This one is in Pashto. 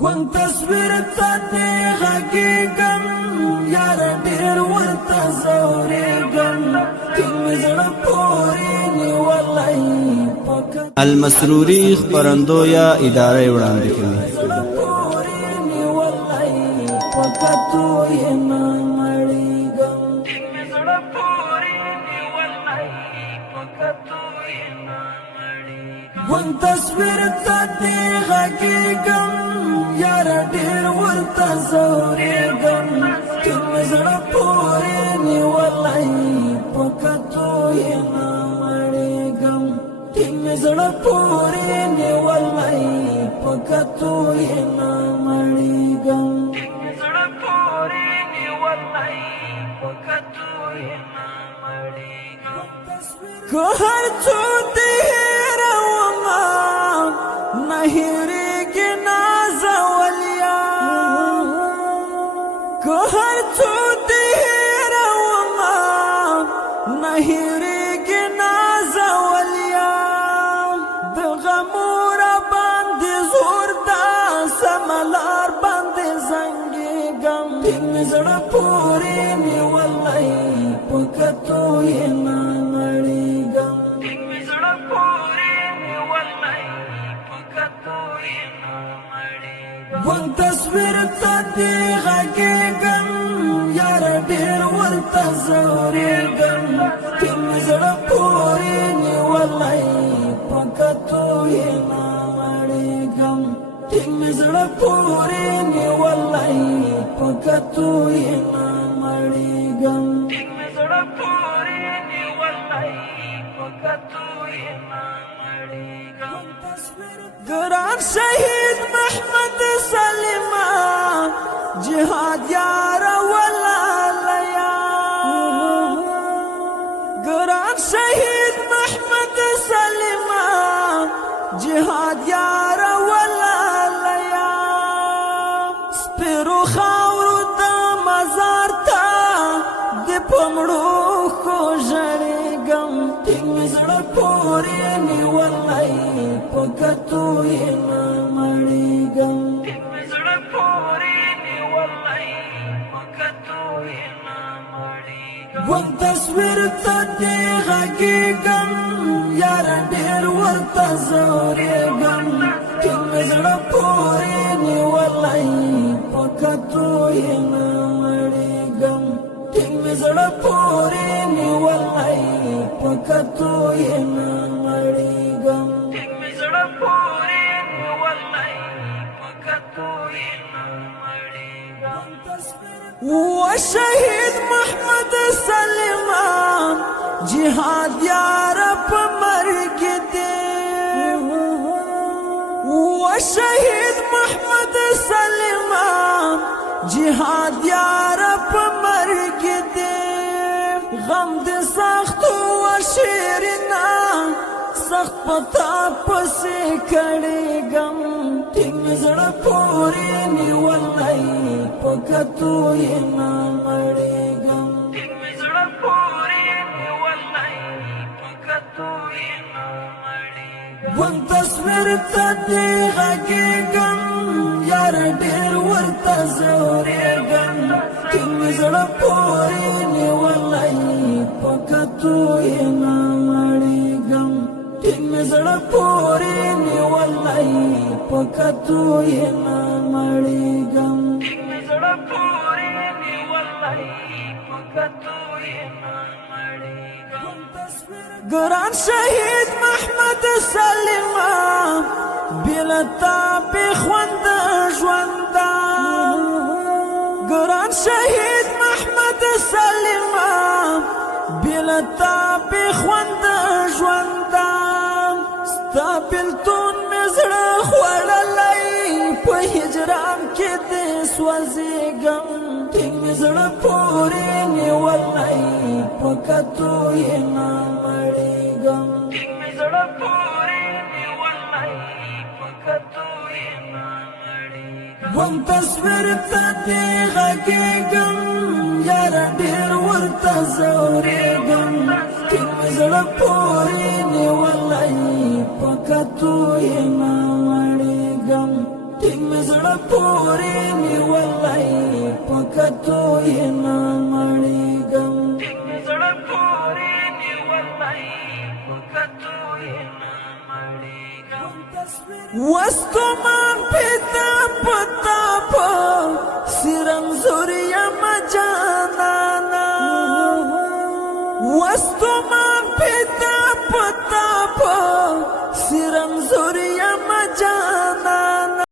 ګوند تصویر ته دې غږېږم یار ډېر ورته ځورېږم ټینګ مې زړه پورې نیولی المسروري خپرندویه اداره وړاندې کوي. زړه پورې نیولی په کتو یې نه مړېږم ټینګ مې زړه پورې نیولی په کتو یې نه مړېږم ګوند تصویر ته دې غږېږم یار ډېر ورته ځورېږم ټینګ مې زړه پورې نیولی په کتو یې نه مړېږم ټینګ مې زړه پورې نیولی په کتو یې نه مړېږم ټینګ مې زړه پورې نیولی په کتو یې نه مړېږم که هر څو دې هېرومه نه هېرېږي نازولیا که هر څو دې هېرومه نه هېرېږي نازولیا د غمو راباندې زور ده سمه لار باندې زنګېږم ټینګ مې زړه پورې نیولی په کتو یې نه مړېږم ټینګ مې زړه پورې نیولی په کتو یې نه مړېږم ګوند تصویر ته دې غږېږم یار ډېر ورته ځورېږم ټینګ مې زړه پورې نیولی په کتو یې نه مړېږم ټینګ مې زړه پورې نیولی په کتو یې نه مړېږم ټینګ مې زړه پورې نیولی په کتو یې نه مړېږم ګران شهید محمد سلیمه جهاد یار ولالیا ګران شهید محمد سلیمه جهاد یار ولالیا سپیرو خاورو د مزار ته د پمړو خو ژړېږم ټینګ مې زړه پورې نیولی په کتو یې نه مړېږم ټینګ مې زړه پورې نیولی په کتو یې نه مړېږم ګوند تصویر ته دې غږېږم یار ډېر ورته ځورېږم ټینګ مې زړه پورې نیولی په کتو یې نه مړېږم ټینګ مې زړه پورې نیولی په کتو یې نه مړېږم ټینګ مې زړه پورې نیولی په کتو یې نه مړېږم و شهید محمد سلیمه جهاد یار په مرګ دې و شهید محمد سلیمه جهاد یار په مرګ دې غم دې سخت و شیرینه سخت پتا پسې کړېږم ټینګ مې زړه پورې نیولی په کتو یې نه مړېږم ټینګ مې زړه پورې نیولی په کتو یې نه مړېږم ګوند تصویر ته دې غږېږم یار ډېر ورته ځورېږم ټینګ مې زړه پورې نیولی په کتو یې نه مړېږم ټینګ مې زړه پورې نیولی په کتو یې نه مړېږم ټینګ مې زړه پورې نیولی په کتو یې نه مړېږم ګران شهید محمد سلیمه بېله تا بې خونده ژونده ګران شهید محمد سلیمه بېله تا بې خونده ژونده ستا بېلتون مې زړه خوړلی په هجران کې دې سوځېږم ټینګ مې زړه پورې نیولی په کتو یې نه مړېږم ټینګ مې زړه پورې نیولی په کتو یې نه مړېږم ګوند تصویر ته دې غږېږم یار ډېر ورته ځورېږم ټینګ مې زړه پورې نیولی په کتو یې نه مړېږم ټینګ مې زړه پورې نیولای پکتو یې نه مړېږم زړه پورې نیولای پکتو یې نه مړېږم وستومان پیدا پتا په سرم زوریم جانانا وستومان پیدا پتا په سرم زوریم جانانا